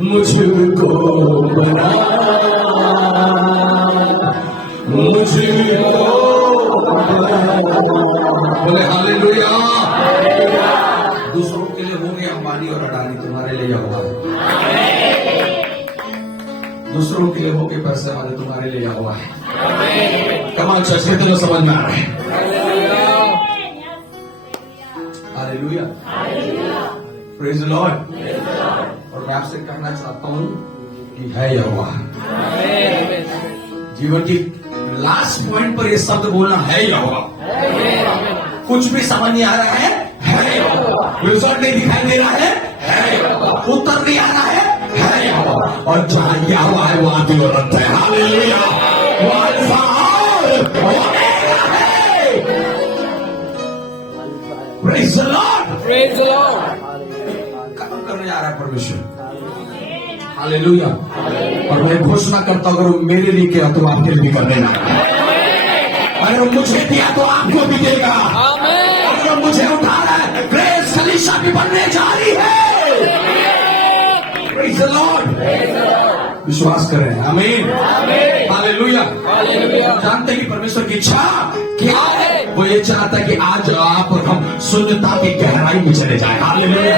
मुझको बना, मुझको बोले हालेलुया। दूसरों के लिए होंगे अंबानी और अडानी, तुम्हारे लिए यहोवा है। दूसरों के लिए होंगे पैसे वाले, तुम्हारे लिए यहोवा है। कमाल चर्चे तो समझ में आ रहा है। Hallelujah, praise the Lord. और मैं आपसे कहना चाहता हूं कि है यहोवा। जीवन की लास्ट पॉइंट पर ये शब्द बोलना है यहोवा। कुछ भी समझ नहीं आ रहा है यहोवा। रिजल्ट नहीं दिखाई दे रहा है यहोवा। उत्तर नहीं आ रहा है यहोवा। और जहां यहोवा है वहां दिवरत है। हालेलुया, वो अल्फा और ओमेगा है। Praise the Lord, praise the Lord. काम करने आ रहा है परमेश्वर। हालेलुया। और मैं घोषणा करता हूं, अगर मेरे लिए किया तो आपके लिए भी कर देना। अगर मुझे दिया तो आपको भी देगा। अगर मुझे उठा रहा है, ग्रेस कलीसिया भी बनने जा रही है। Praise the Lord. विश्वास करें, आमीन, हालेलुया। जानते हैं कि परमेश्वर की इच्छा क्या है? वो ये चाहता है कि आज आप और हम शून्यता की गहराई में चले जाए। हालेलुया।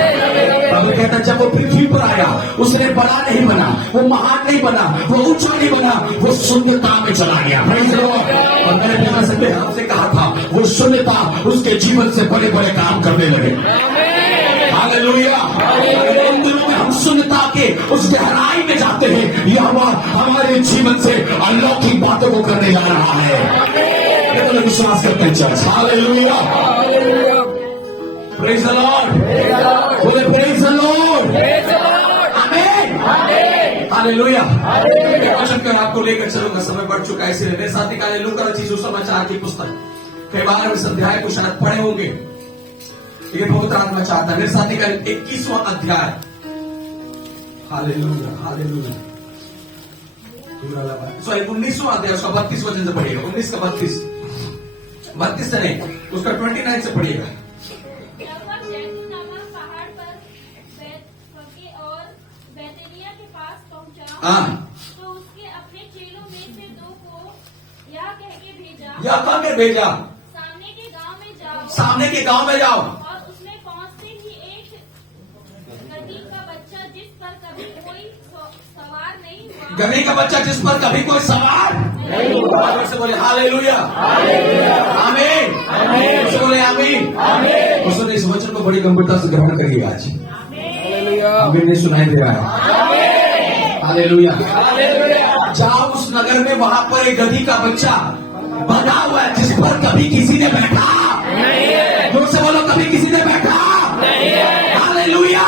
प्रभु कहता है, जब वो पृथ्वी पर आया, उसने बड़ा नहीं बना, वो महान नहीं बना, वो ऊंचा नहीं बना, वो शून्यता में चला गया। Praise the Lord. और मैंने प्यार से आपसे कहा था, वो शून्यता उसके जीवन से बड़े बड़े काम करने लगे। हालेलुया। इन दिनों में हम शून्यता के उस गहराई में जाते हैं। यहोवा हमारे जीवन से अलौकिक बातों को करने जा रहा है। तो विश्वास करते हैं church. Hallelujah, praise the Lord. बोले प्रेज द लॉर्ड, आमीन, हालेलुया। वचन कर आपको लेकर चलूंगा, समय बढ़ चुका है इसलिए। मेरे साथ निकाले लूका रचित सुसमाचार की पुस्तक के 12वें अध्याय को शायद पढ़े होंगे। ये बहुत आत्मा चाहता है। मेरे साथ निकाले 21वां अध्याय। Hallelujah, hallelujah. सॉरी 19वां अध्याय, उसका 32 वचन से पढ़िएगा। 19 का 32 से नहीं, उसका 29 से पढ़िएगा। तो उसके अपने चेलों में से 2 को यह कह के भेजा, सामने के गांव में जाओ। और उसमें पहुंचते ही एक गधी का बच्चा जिस पर कभी कोई सवार नहीं हुआ, गधी का बच्चा जिस पर कभी कोई सवार नहीं हुआ, से बोले हालेलुया, आमीन, से बोले आमीन। उसने इस वचन को बड़ी गंभीरता से ग्रहण करिए आज। आमीन नहीं सुनाई दे रहा है। हालेलुया। जाओ उस नगर में, वहां पर एक गधी का बच्चा बंधा हुआ है जिस पर कभी किसी ने बैठा नहीं है। जोर से बोलो, कभी किसी ने बैठा नहीं है। हालेलुया।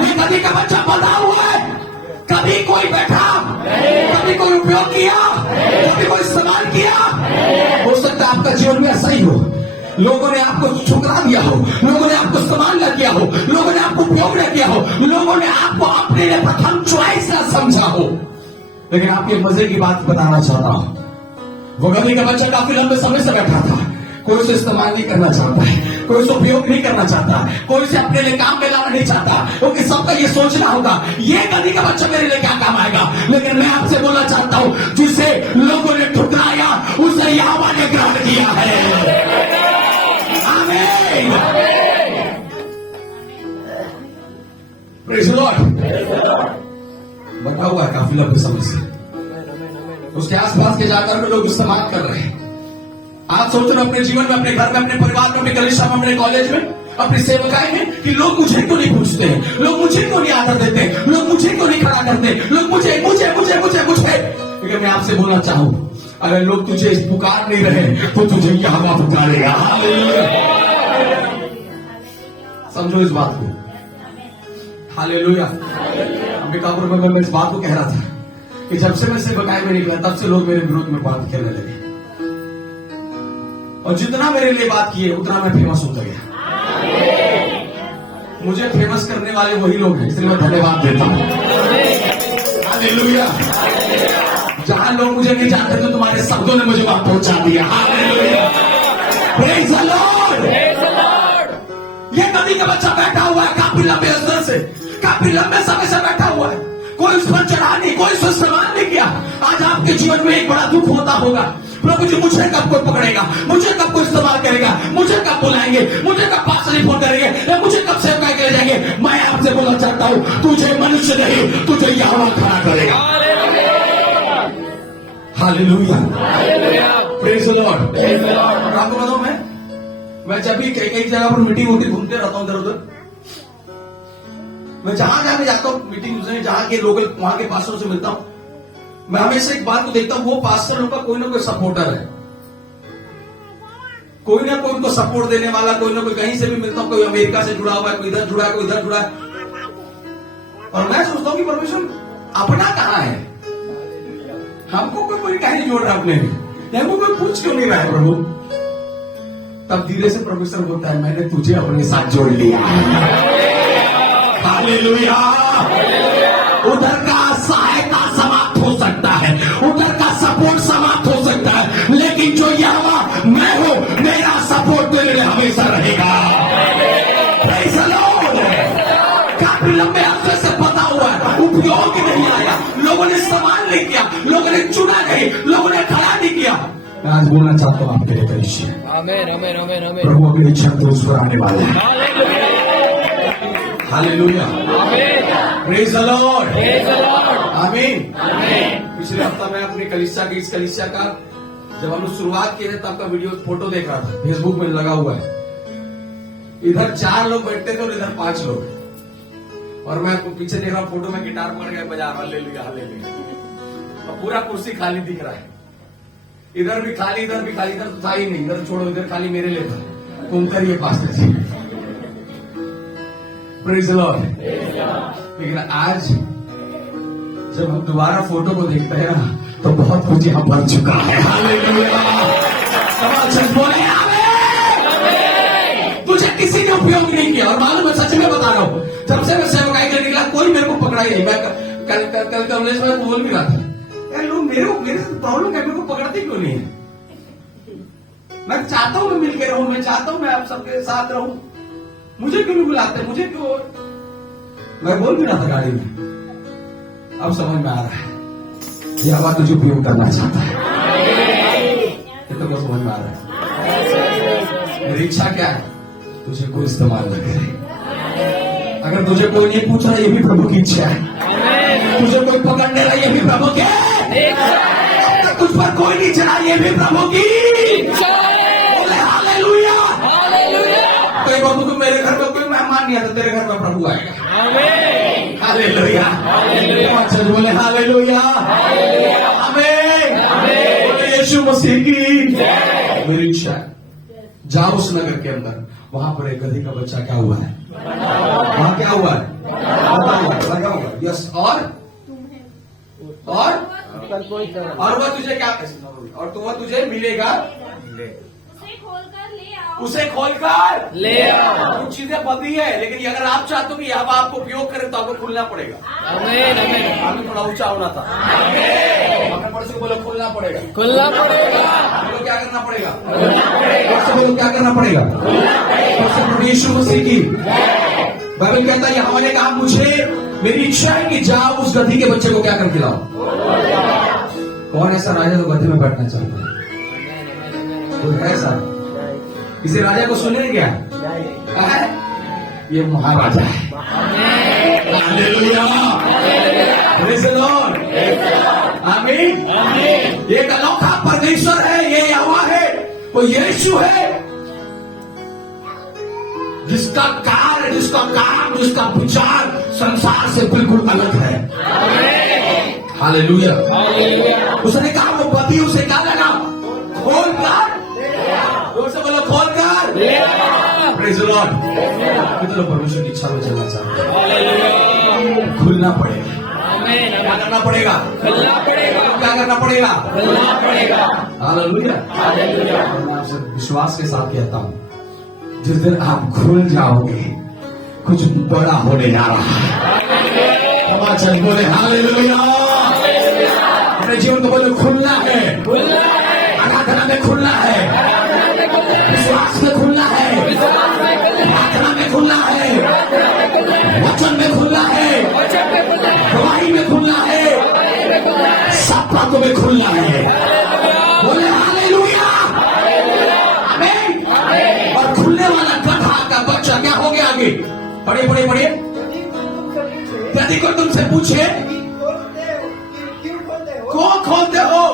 ये गधी का बच्चा बंधा हुआ है, कभी कोई बैठा नहीं, कभी कोई उपयोग किया, कभी कोई इस्तेमाल किया। हो सकता है आपका जीवन में ऐसा ही हो। लोगों ने आपको ठुकरा दिया हो, लोगों ने आपको इस्तेमाल न किया हो, लोगों ने आपको उपयोग न किया हो, लोगों ने आपको अपने लिए प्रथम चॉइस न समझा हो। लेकिन आपके मजे की बात बताना चाहता हूं, वो गधी का बच्चा काफी लंबे समय से बैठा था। कोई उसे इस्तेमाल नहीं करना चाहता है, कोई उसे उपयोग नहीं करना चाहता, कोई उसे अपने लिए काम में लाना नहीं चाहता, क्योंकि सबका ये सोचना होगा ये गधी का बच्चा मेरे लिए क्या काम आएगा। लेकिन मैं आपसे बोलना चाहता हूं, जिसे लोगों ने ठुकराया उसे यहोवा ने ग्रहण किया है। आमीन, प्रेज़ द लॉर्ड। बता हुआ है काफी लंबे समय से, उसके आसपास के जाकर में लोग इस्तेमाल कर रहे हैं। आप सोच रहे अपने जीवन में, अपने घर में, अपने परिवार में, अपने कलीसिया में, अपने कॉलेज में, अपनी सेवकाएं में कि लोग मुझे क्यों नहीं पूछते हैं, लोग मुझे क्यों नहीं आदर देते, लोग मुझे क्यों नहीं खड़ा करते, लोग मुझे मुझे मुझे मुझे मुझे। लेकिन मैं आपसे बोलना चाहूं, अगर लोग तुझे पुकार नहीं रहे तो तुझे यहोवा पुकारेगा। समझो इस बात को। हालेलुया। अंबिकापुर में मैं इस बात को कह रहा था कि जब से मैं सेवकाई में निकला तब से लोग मेरे विरोध में बात करने लगे, और जितना मेरे लिए बात किए उतना मैं फेमस होता गया। मुझे फेमस करने वाले वही लोग हैं, इसलिए मैं धन्यवाद देता हूं। हालेलुया। जहां लोग मुझे नहीं जानते तो तुम्हारे शब्दों ने मुझे वहां पहुंचा दिया। Hallelujah, praise the Lord. ये गधी का बच्चा बैठा हुआ है काफी लंबे स्तर से, काफी लंबे समय से बैठा हुआ है, कोई उस पर चढ़ा नहीं, कोई उस सवाल नहीं किया। आज आपके जीवन में एक बड़ा दुख होता होगा, प्रभु जी मुझे कब कोई पकड़ेगा, मुझे कब कोई इस्तेमाल करेगा, मुझे कब बुलाएंगे, मुझे कब पास फोन करेंगे, या मुझे कब सेवकाई के ले जाएंगे। मैं आपसे बोलना चाहता हूं, तुझे मनुष्य नहीं, तुझे यहोवा खड़ा करेगा। Hallelujah, praise the Lord. आपको बताऊं, मैं जब भी कई जगह पर मीटिंग होती घूमते रहता हूं इधर उधर, मैं जहां जाने जाता हूं मीटिंग में, जहां के लोकल वहां के पास्टरों से मिलता हूं, मैं हमेशा एक बात को देखता हूं, वो पास्टरों का कोई ना कोई सपोर्टर है, कोई ना कोई उनको सपोर्ट देने वाला, कोई ना कोई कहीं से भी मिलता हूं, कोई अमेरिका से जुड़ा हुआ है, कोई इधर जुड़ा है, कोई इधर जुड़ा है। और मैं सोचता हूं कि परमेश्वर अपना कहां है, हमको कोई कहीं नहीं जोड़ रहा अपने, हमको कोई पूछ क्यों नहीं रहा है प्रभु। तब धीरे से परमेश्वर बोलता है, मैंने तुझे अपने साथ जोड़ लिया। हालेलुया, उधर का सहायता समाप्त हो सकता है, उधर का सपोर्ट समाप्त हो सकता है, लेकिन जो यहोवा मैं हूं, मेरा सपोर्ट तेरे लिए हमेशा रहेगा। Praise the Lord. काफी लंबे अरसे से पता हुआ है, उपयोग नहीं आया, लोगों ने इस्तेमाल नहीं किया, लोगों ने चुना नहीं, लोगों ने खड़ा नहीं किया। मैं आज बोलना चाहता हूं आपके लिए कलीसिया, आमेन आमेन आमेन आमेन। प्रभु अपनी इच्छा तो उस पर आने वाला है। हालेलुया, प्रेज द लॉर्ड, आमीन। पिछले हफ्ता मैं अपनी कलीसिया की, इस कलीसिया का जब हम लोग शुरुआत किए थे तब का वीडियो फोटो देख रहा था, फेसबुक में लगा हुआ है। इधर 4 लोग बैठते थे और इधर 5 लोग, और मैं पीछे देख रहा हूं फोटो में गिटार पकड़ के बजा, हालेलुया हालेलुया, और पूरा कुर्सी खाली दिख रहा है, इधर भी खाली, इधर भी खाली, इधर तो था ही नहीं, इधर छोड़ो, इधर खाली मेरे लिए था, तुम करिए pastor ji. Praise the Lord. लेकिन आज जब हम दोबारा फोटो को देखते हैं ना, तो बहुत कुछ यहां बन चुका है। हालेलुया, बोले आमीन। तुझे किसी ने उपयोग नहीं किया, और मालूम मैं सच में बता रहा हूं, जब से मैं सेवकाई के लिए निकला कोई मेरे को पकड़ा ही नहीं। मैं कल कमलेश में बोल भी रहा था, लोग मेरे प्रॉब्लम क्या, मेरे को पकड़ते क्यों नहीं है। मैं चाहता हूं मैं मिलकर रहूं, मैं चाहता हूं मैं आप सबके साथ रहूं, मुझे क्यों नहीं बुलाते, मुझे क्यों। मैं बोल भी रहा था गाड़ी में, अब समझ में आ रहा है यह बात तुझे उपयोग करना चाहता है, ये तो समझ में आ रहा है। मेरी इच्छा क्या है, तुझे कोई इस्तेमाल न करे। अगर तुझे कोई नहीं पूछ रहा, ये भी प्रभु की इच्छा है। तुझे कोई पकड़ने रहा, ये भी प्रभु के, तुझ पर कोई नहीं चढ़ा, ये भी प्रभु की इच्छा है। हालेलुया, कोई बाबू को मेरे घर में कोई मेहमान नहीं आता, तेरे घर में प्रभु आएगा। हालेलुया, अच्छा बोले हालेलुया, आमीन, बोले यीशु मसीह की। मेरी इच्छा है जाओ उस नगर के अंदर, वहां पर एक गधी का बच्चा क्या हुआ है, वहां क्या हुआ है, लगा हुआ, यस, और वह तुझे क्या, और तो वह तुझे मिलेगा, उसे खोलकर ले आओ। कुछ चीजें बंदी है, लेकिन अगर आप चाहते हो कि अब आपको उपयोग करें तो आपको खुलना पड़ेगा। आमीन आमीन। आमीन, थोड़ा ऊंचा होना था। अपने पड़ोसी को बोलो खुलना पड़ेगा, खुलना पड़ेगा। बोलो क्या करना पड़ेगा, बोलो क्या करना पड़ेगा, प्रभु यीशु मसीह की। बाइबल कहता है हमारे कहा, मुझे मेरी इच्छा है कि जाओ उस गधी के बच्चे को क्या कर खिलाओ। कौन ऐसा राजा जो गधी में बैठना चाहता है, कोई है ऐसा? किसी राजा को सुने क्या, ये महाराजा है। हालेलुया, प्रेज़ द लॉर्ड, आमीन। ये एक अनोखा परमेश्वर है, ये यहोवा है, वो यीशु है, जिसका कार्य, जिसका काम, जिसका विचार संसार से बिल्कुल अलग है। हालेलुया। उसने कहा वो पति उसे क्या लगा, खोल कर, उसे बोलो खोल कर, प्रेज़ द लॉर्ड। कितने लोग परमेश्वर की इच्छा में चलना चाहते हैं, खुलना पड़ेगा। क्या करना पड़ेगा, खुलना पड़ेगा। क्या करना पड़ेगा, खुलना पड़ेगा। हालेलुया। मैं आपसे विश्वास के साथ कहता हूं, जिस दिन आप खुल जाओगे कुछ बड़ा होने जा रहा है। बोले हालेलुया, अपने जीवन को बोलो खुलना है, आराधना में खुलना है, विश्वास में खुलना है, प्रार्थना में खुलना है, वचन में खुलना है, गवाही में खुलना है, सब बातों में खुलना है। बोले हालेलुया, आमीन। और खुलने वाला गधा का बच्चा क्या हो गया आगे? पढ़े पढ़े पढ़े। यदि कोई तुमसे पूछे क्यों खोलते हो,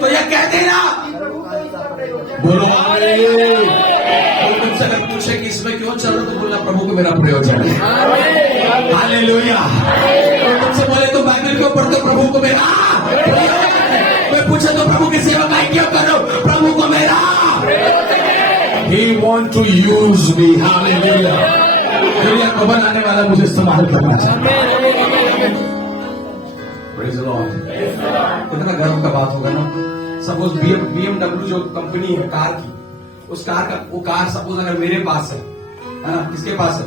तो यह कह देना, बोलो हालेलुया। कोई तुमसे अगर पूछे कि इसमें क्यों चल रहा, तो बोलना प्रभु को मेरा प्रयोजन है। हालेलुया। कोई तुमसे बोले तो बाइबल क्यों पढ़ते, प्रभु को मेरा प्रयोजन है। कोई पूछे तो प्रभु की सेवा क्यों करो, प्रभु को मेरा। He want to use me, hallelujah. दुनिया को बनाने वाला मुझे इस्तेमाल करना चाहिए। Praise the Lord। कितना गर्व का बात होगा ना। सपोज BMW जो कंपनी है कार की, उस कार का वो कार सपोज अगर मेरे पास है ना, किसके पास है?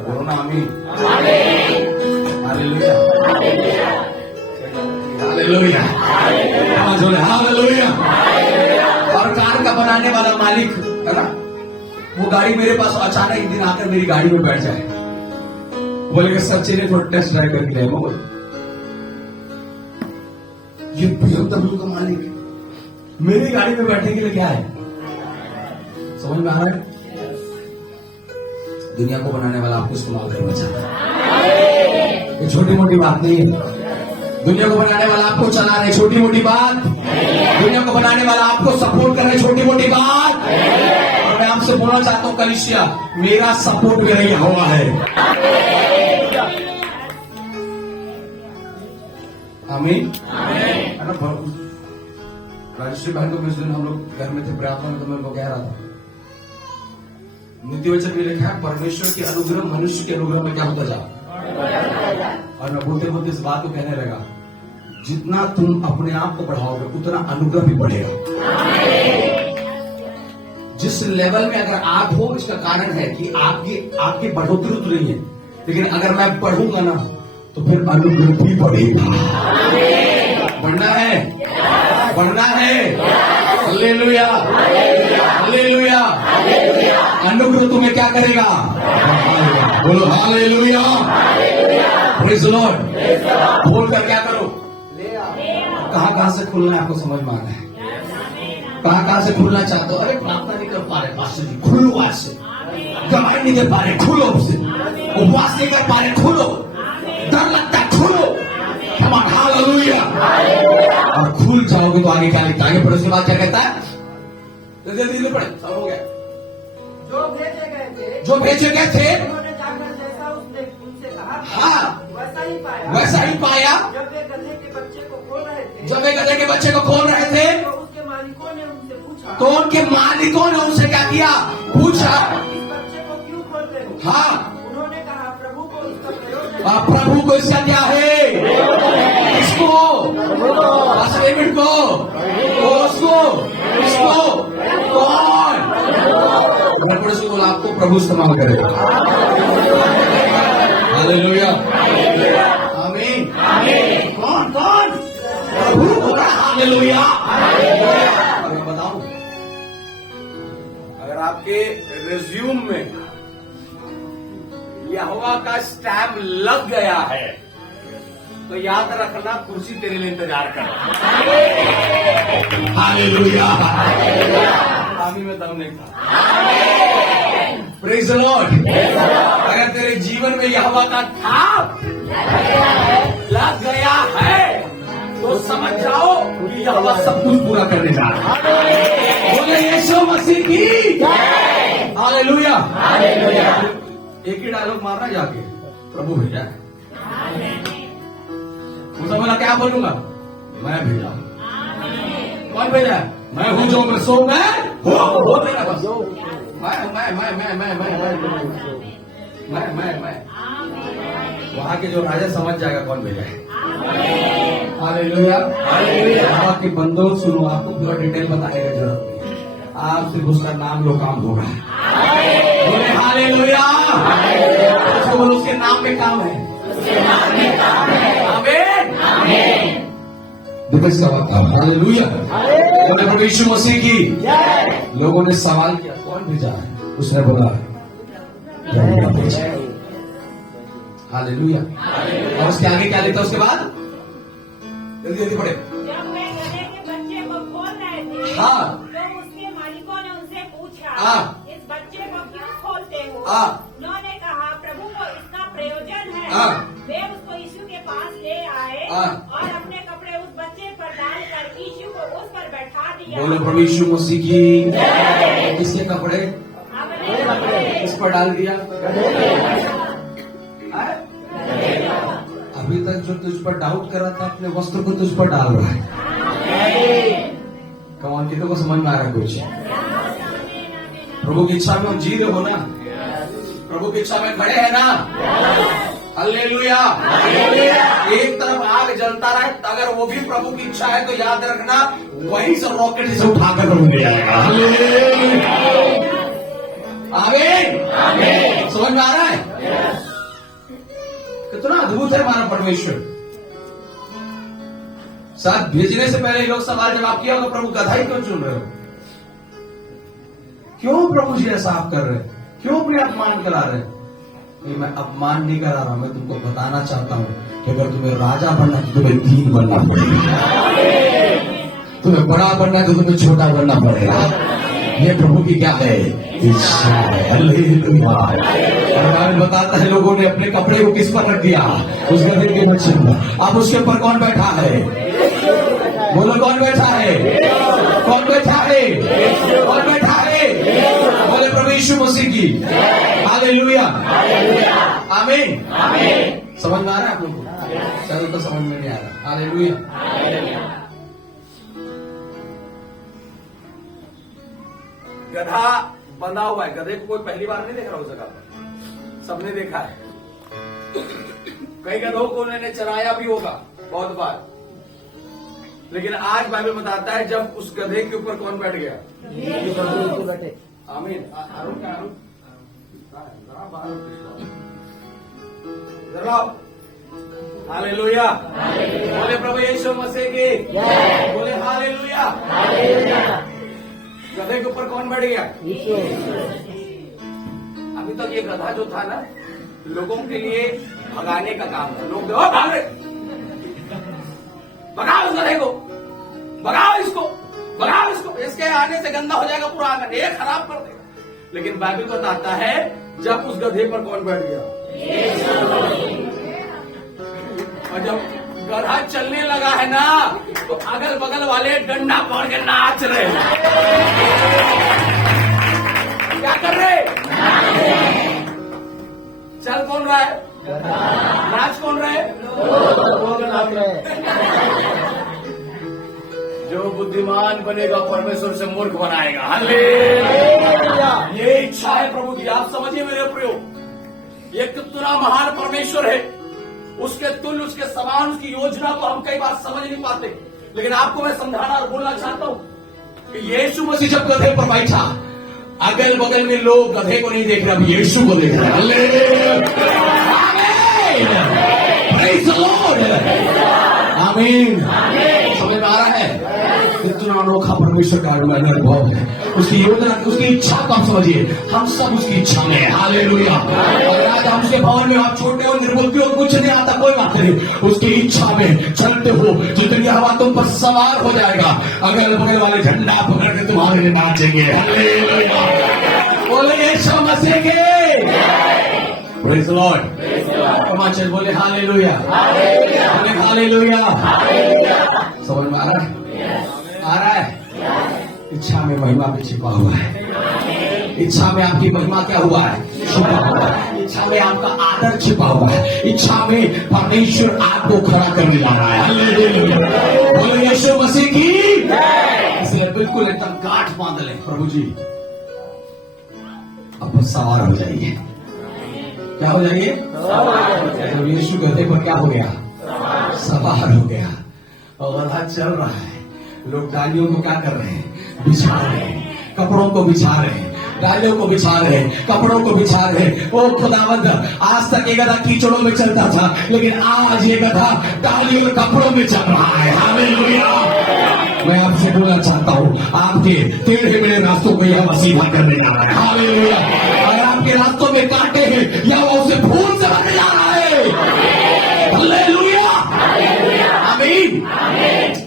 बोलो ना आमीन। Hallelujah, hallelujah, hallelujah. और कार का बनाने वाला मालिक है ना, वो गाड़ी मेरे पास अचानक एक दिन आकर मेरी गाड़ी में बैठ जाए, बोलेगा सर चलिए थोड़ा टेस्ट ड्राइव करके ले। बोल ये BMW का मालिक मेरी गाड़ी में बैठने के लिए क्या है? समझ में आ रहा है? दुनिया को बनाने वाला आपको इस्तेमाल करना चाहता है। ये छोटी मोटी बात नहीं है। दुनिया को बनाने वाला आपको चला रहे, छोटी मोटी बात। दुनिया को बनाने वाला आपको सपोर्ट कर रहे, छोटी मोटी बात। और मैं आपसे बोलना चाहता हूँ कलीसिया, मेरा सपोर्ट मेरा यहोवा है। आमीन। राजश्री बहन को कुछ दिन हम लोग घर में थे प्रार्थना में, तो मैं उनको कह रहा था, नीति वचन में लिखा है परमेश्वर के अनुग्रह मनुष्य के अनुग्रह में क्या होता जा। और मैं बोलते बोलते इस बात को कहने लगा, जितना तुम अपने आप को बढ़ाओगे उतना अनुग्रह भी बढ़ेगा। जिस लेवल में अगर आप हो, इसका कारण है कि आपकी बढ़ोतरी तो नहीं है, लेकिन अगर मैं बढ़ूंगा ना तो फिर अनुग्रह भी बढ़ेगा। बढ़ना है, बढ़ना है। Hallelujah, hallelujah. अनुग्रह तुम्हें क्या करेगा? बोलो हालेलुया, प्रेज़ द लॉर्ड। बोलकर क्या करो? कहां से खुलना है आपको समझ में आ रहा है? कहां से खुलना चाहते हो? अरे प्रार्थना नहीं कर पा रहे पास्टर जी, खुलो आज से। गवाही नहीं दे पा रहे, खुलो से। उपवास नहीं कर पा रहे, खुलो। डर लगता है, खुलो। हालेलुया। और खुल जाओगे तो आगे क्या लिखता है? आगे पढ़ो, उसके बाद क्या कहता है? जल्दी पढ़े, सब हो गया। जो भेजे गए थे उन्होंने जाकर जैसा उसने उनसे कहा, हाँ, वैसा ही पाया। जब वे गधे के बच्चे को खोल रहे थे, जब वे गधे के बच्चे को खोल रहे थे, तो उसके मालिकों ने उनसे पूछा, तो उनके मालिकों ने उनसे क्या किया? पूछा, इस बच्चे को क्यों खोलते हो? हाँ। उन्होंने कहा, प्रभु को इसका प्रयोजन। प्रभु को इसका क्या है? किसको? डेविड को? उसको? किसको? कौन? से बोला आपको प्रभु इस्तेमाल करेगा। हालेलुया, आमीन। कौन? प्रभु बोला हालेलुया। और मैं बताऊं, अगर आपके रिज्यूम में यहोवा का स्टैम्प लग गया है तो याद रखना, कुर्सी तेरे लिए इंतजार कर रहा है। हालेलुया, आमीन में दम नहीं था। Praise the Lord. अगर तेरे जीवन में यहोवा का थाप लग गया है तो समझ जाओ कि यहोवा सब कुछ पूरा करने जा रहा है। बोले यीशु मसीह की हालेलुया। एक ही डायलॉग मारना जाके, प्रभु भेजा है। मुझे बोला क्या बोलूंगा? मैं भेजा। कौन भेजा है? मैं हूं जो मैं सो मैं हो मेरा बस। मैं वहां के जो राजा समझ जाएगा कौन भेजा है। Hallelujah, hallelujah. के बंदों सुनो, आपको पूरा डिटेल बताने की जरूरत नहीं, आप सिर्फ उसका नाम लो, काम होगा। बोले हालेलुया। उसको बोलो उसके नाम में काम है। आमीन। दिवस का वक्त था। हालेलुया। बोले प्रभु यीशु मसीह की। लोगों ने सवाल किया कौन भेजा है? उसने बोला यहोवा भेजा है। हालेलुया। और उसके आगे क्या लिखा उसके बाद? जल्दी जल्दी पढ़े। जब वे गधे के बच्चे को खोल रहे थे, हाँ। तो उसके मालिकों ने उनसे पूछा, हाँ। इस बच्चे को क्यों खोलते हो? हाँ। उन्होंने कहा, प्रभु को इसका प्रयोजन है। हाँ। वे उसको यीशु के पास ले आए हाँ। और अपने कपड़े उस बच्चे पर डालकर यीशु को उस पर बैठा दिया। बोलो प्रभु यीशु मसीह की। किसके कपड़े? अपने कपड़े इस पर डाल दिया। अभी तक जो तुझ पर डाउट कर रहा था अपने वस्त्र को तुझ पर डाल रहा है। कमान कितनों को समझ में आ रहा है कुछ? प्रभु की इच्छा में जी रहे हो ना? प्रभु की इच्छा में खड़े हैं ना? हालेलुया। एक तरफ आग जलता रहे, अगर वो भी प्रभु की इच्छा है तो याद रखना वहीं से रॉकेट से उठाकर प्रभु ले आएगा। आमीन। समझ में आ रहा है? कितना अद्भुत है हमारा परमेश्वर। साथ भेजने से पहले लोग सवाल जवाब किया होगा, प्रभु गधा ही क्यों चुन रहे हो? क्यों प्रभु जी ऐसा आप कर रहे हैं? क्यों अपने अपमान करा रहे हैं? मैं अपमान नहीं करा रहा, मैं तुमको बताना चाहता हूं कि अगर तुम्हें राजा बनना है तो तुम्हें दीन बनना पड़ेगा। तुम्हें बड़ा बनना है तो तुम्हें छोटा बनना पड़ेगा। ये प्रभु की क्या है? इच्छा है। हालेलुया। और बाइबल बताता है लोगों ने अपने कपड़े को किस पर रख दिया? उस गधे के बच्चे पर। अब उसके ऊपर कौन बैठा है? बोलो कौन बैठा है? कौन बैठा है? कौन बैठा है? बोले प्रभु यीशु मसीह की। हालेलुया। आमीन। समझ में आ रहा है आप लोगों को? चलो तो समझ में नहीं आ रहा। हालेलुया। गधा बंधा हुआ है। गधे को कोई पहली बार नहीं देख रहा उस जगह पर, सबने देखा है। कई गधों को उन्होंने चराया भी होगा बहुत बार, लेकिन आज बाइबल बताता है जब उस गधे के ऊपर कौन बैठ गया? आमीन। अरुण का अरुण जरा हालेलुया। बोले प्रभु यीशु मसीह की। बोले हालेलुया। गधे के ऊपर कौन बैठ गया? अभी तक ये गधा जो था ना, लोगों के लिए भगाने का काम था। लोग भाग रहे, भगाओ उस गधे को, भगाओ इसको, भगाओ इसको, इसके आने से गंदा हो जाएगा पूरा आंगन, ये खराब कर देगा। लेकिन बाइबल बताता है जब उस गधे पर कौन बैठ गया? और जब गधा चलने लगा है ना, तो अगल बगल वाले डंडा पकड़ के नाच रहे हैं। क्या कर रहे? चल कौन रहा है? नाच कौन रहा है? जो बुद्धिमान बनेगा परमेश्वर से मूर्ख बनाएगा। हालेलुया। ये इच्छा है प्रभु की। आप समझिए मेरे प्रियो, ये कितना महान परमेश्वर है। उसके तुल्य, उसके समान, उसकी योजना को हम कई बार समझ नहीं पाते, लेकिन आपको मैं समझाना और बोलना चाहता हूं कि यीशु मसीह जब गधे पर बैठा, अगल बगल में लोग गधे को नहीं देख रहे, अब यीशु को देख रहे। आमीन। समझ में आ रहा है? कितना अनोखा परमेश्वर का अनुभव है। उसकी योजना, उसकी इच्छा को आप समझिए। हम सब उसकी इच्छा में है। हालेलुया। अगर आज हम उसके भवन में आप छोटे हो, निर्बुद्धि हो, कुछ नहीं आता, कोई बात नहीं, उसकी इच्छा में चलते हो, जितनी हवा तुम पर सवार हो जाएगा, अगल बगल वाले झंडा पकड़ के तुम्हारे लिए नाचेंगे। हालेलुया। बोले यीशु मसीह के। Praise the Lord. कमान चल बोले हालेलुया। बोले हालेलुया। समझ में आ रहा है? आ रहा है? इच्छा में महिमा भी छिपा हुआ है। इच्छा में आपकी महिमा क्या हुआ है? छिपा हुआ है। इच्छा में आपका आदर छिपा हुआ है। इच्छा में परमेश्वर आपको खड़ा करने वाला है। हालेलुया। बोले यीशु मसीह की। इसलिए बिल्कुल एकदम गांठ बांध लें, प्रभु जी अब सवार हो जाइए। क्या हो जाइए? जब यीशु गधे पर क्या हो गया? सवार हो गया। और गधा चल रहा है। लोग डालियों को क्या कर रहे हैं? बिछा रहे हैं, कपड़ों को बिछा रहे हैं, डालियों को बिछा रहे, कपड़ों को बिछा रहे। ओ खुदावंद, आज तक ये गधा कीचड़ों में चलता था, लेकिन आज ये गधा डालियों और कपड़ों में चल रहा है। हालेलुया। मैं आपसे बोलना चाहता हूँ, आपके टेढ़े मेढ़े रास्तों को यह सीधा करने जा रहा है। हालेलुया। अगर आपके रास्तों में कांटे हैं, या वो उसे फूल से भरने जा रहा है। हालेलुया। आमीन।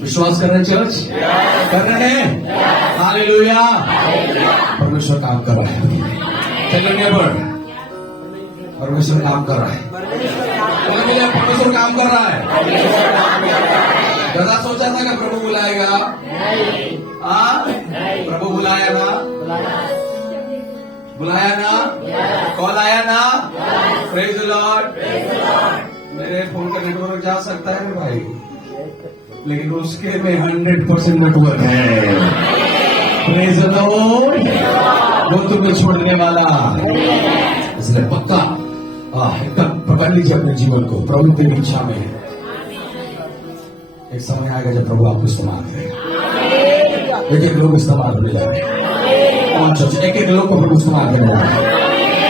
विश्वास कर रहे हैं चर्च? कर रहे हैं? हालेलुया। परमेश्वर काम कर रहा है। चलिए नेबर, परमेश्वर काम कर रहा है। परमेश्वर काम कर रहा है। गधा सोचा था कि प्रभु बुलाएगा? प्रभु बुलाया ना? बुलाया ना? कॉल आया ना? Praise the Lord. मेरे फोन का नेटवर्क जा सकता है भाई, लेकिन उसके में 100% नेटवर्क है। Praise the Lord. वो तुम्हें छोड़ने वाला, इसलिए पक्का एकदम पकड़ लीजिए अपने जीवन को। प्रभु की इच्छा में है। एक समय आएगा जब प्रभु आपको इस्तेमाल करेगा। एक एक लोग इस्तेमाल होने जा रहे हैं। एक एक लोग को प्रभु इस्तेमाल करने जा रहे हैं।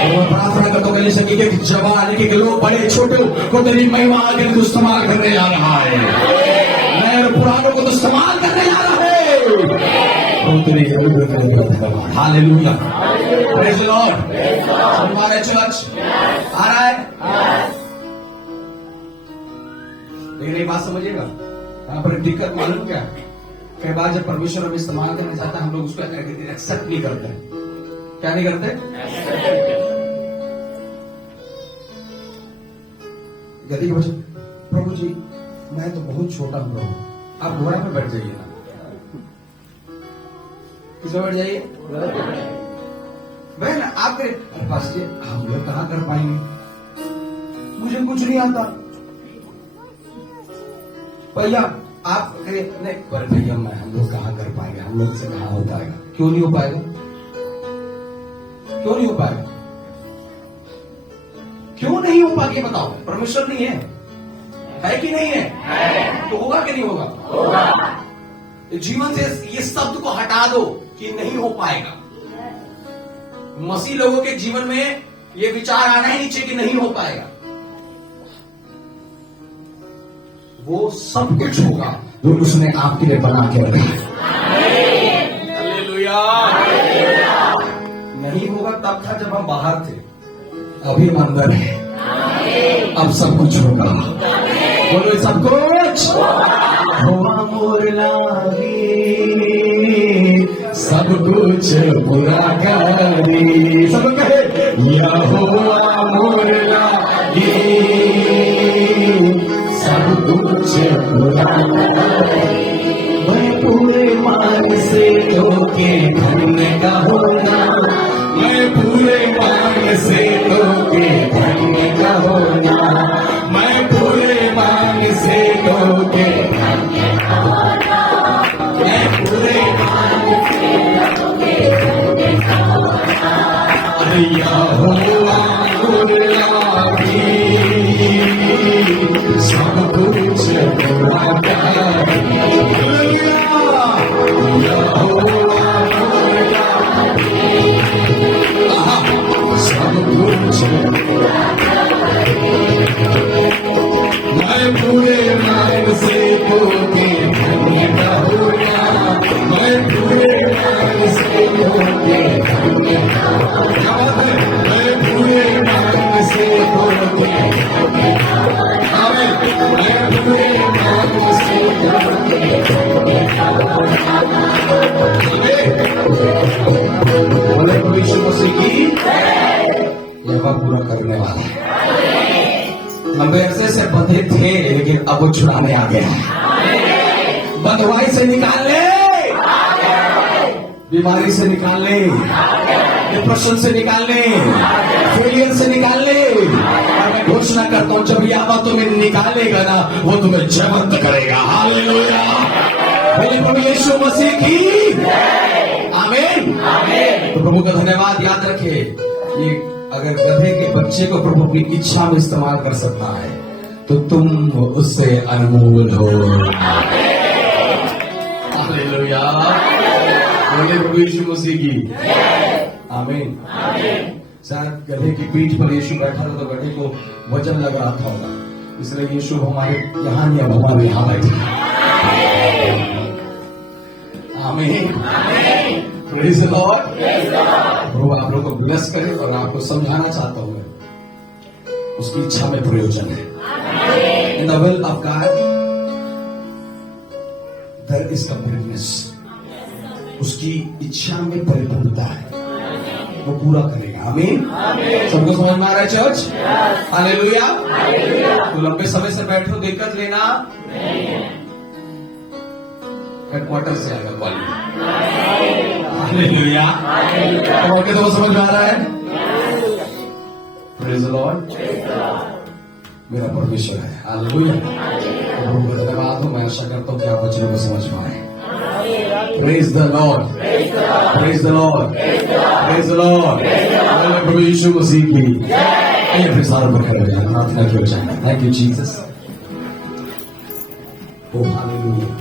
मैं प्रार्थना करता हूँ कि सके एक जवान, एक एक लोग बड़े छोटे को तेरी महिमा के लिए इस्तेमाल करने जा रहा है। नए और पुरानों को तो इस्तेमाल करने जा रहा है। हालेलुया। Praise the Lord. हमारे चर्च आ रहा है, लेकिन एक बात समझिएगा, यहाँ पर दिक्कत मालूम क्या? कई बार जब परमेश्वर हम इस्तेमाल करना चाहता है, हम लोग उसको एक्सेप्ट नहीं करते। क्या नहीं करते? यदि प्रभु जी मैं तो बहुत छोटा हूं प्रभु, आप घोड़े में बैठ जाइए ना। किसमें बैठ जाइए? बहन आप पास हम लोग कहां कर पाएंगे, मुझे कुछ नहीं आता। भैया आप नहीं, पर भैया हम लोग कहां कर पाएंगे, हम लोग से कहां हो पाएगा? क्यों नहीं हो पाएगा? क्यों नहीं हो पाएगा? क्यों नहीं हो पाएगा बताओ? परमेश्वर नहीं है कि नहीं है? तो होगा कि नहीं होगा? होगा। जीवन से ये शब्द को हटा दो कि नहीं हो पाएगा। मसीह लोगों के जीवन में ये विचार आना ही नहीं चाहिए कि नहीं हो पाएगा। वो सब कुछ होगा जो उसने आपके लिए बना के रखा है। हालेलुया। नहीं होगा तब था जब हम बाहर थे, अभी हम अंदर है। अब सब कुछ होगा। बोलो सब कुछ होगा मोर लागे, सब कुछ पूरा करी। सब कहे यहोवा मोर लागे, सब कुछ पूरा करी। मैं पूरे मान से धोके धन्य का होना, मैं पूरे मान से धोके धन्य का होना, मैं पूरे मान से धोके धन्य का होना, मैं पूरे मान से धोके धन्य का होना। यहोवा मोर लागे, सब कुछ पूरा करी। यहोवा मोर लागे, सब कुछ पूरा करी। मैं पूरे मान से धोके धन्य का होना, मैं पूरे मान से धोके धन्य का होना, मैं पूरे मान से धोके धन्य का होना, मैं पूरे मान से धोके धन्य का होना। बोले यीशु मसीह की यह बात पूरा करने वाला है। लंबे अरसे से बंधे थे, लेकिन अब वो छुड़ाने आ गया है। बंधुआई से निकालने, बीमारी से निकालने, डिप्रेशन से निकालने, फेलियर से निकालने। और मैं घोषणा करता हूं जब यह बात तुम्हें निकालेगा ना, वो तुम्हें जीवंत करेगा। हालेलुया। बोले प्रभु यीशु मसीह की आमीन। तो प्रभु का धन्यवाद। याद रखिए, ये अगर गधे के बच्चे को प्रभु अपनी इच्छा में इस्तेमाल कर सकता है, तो तुम उससे अनमोल हो। हालेलुया। बोले प्रभु यीशु मसीह की। आमीन। शायद गधे की पीठ पर यीशु बैठा था तो गधे को वजन लग रहा था होगा, इसलिए यीशु हमारे यहाँ नहीं अब हमारे यहाँ बैठे। आमीन। Praise the Lord. प्रभु आप लोग को ब्लेस करे और आपको समझाना चाहता हूँ मैं, उसकी इच्छा में प्रयोजन है। In the will of God there is completeness. उसकी इच्छा में परिपूर्णता है, वो पूरा करेगा। आमीन। सबको समझ में आ रहा है चर्च? हालेलुया। तो लंबे समय से बैठे हो, दिक्कत लेना हेडक्वार्टर से आएगा कॉल। हालेलुया। तो समझ में आ रहा है? Praise the Lord. मेरा परमेश्वर है। हालेलुया। प्रभु का धन्यवाद हो। मैं आशा करता हूं कि आप वचनों को समझ पाए। Praise the Lord. Praise the Lord. Praise the Lord. प्रभु यीशु मसीह की आइए फिर सारे पर खड़े हो जाएं, प्रार्थना की जाए। Thank you Jesus. Oh hallelujah.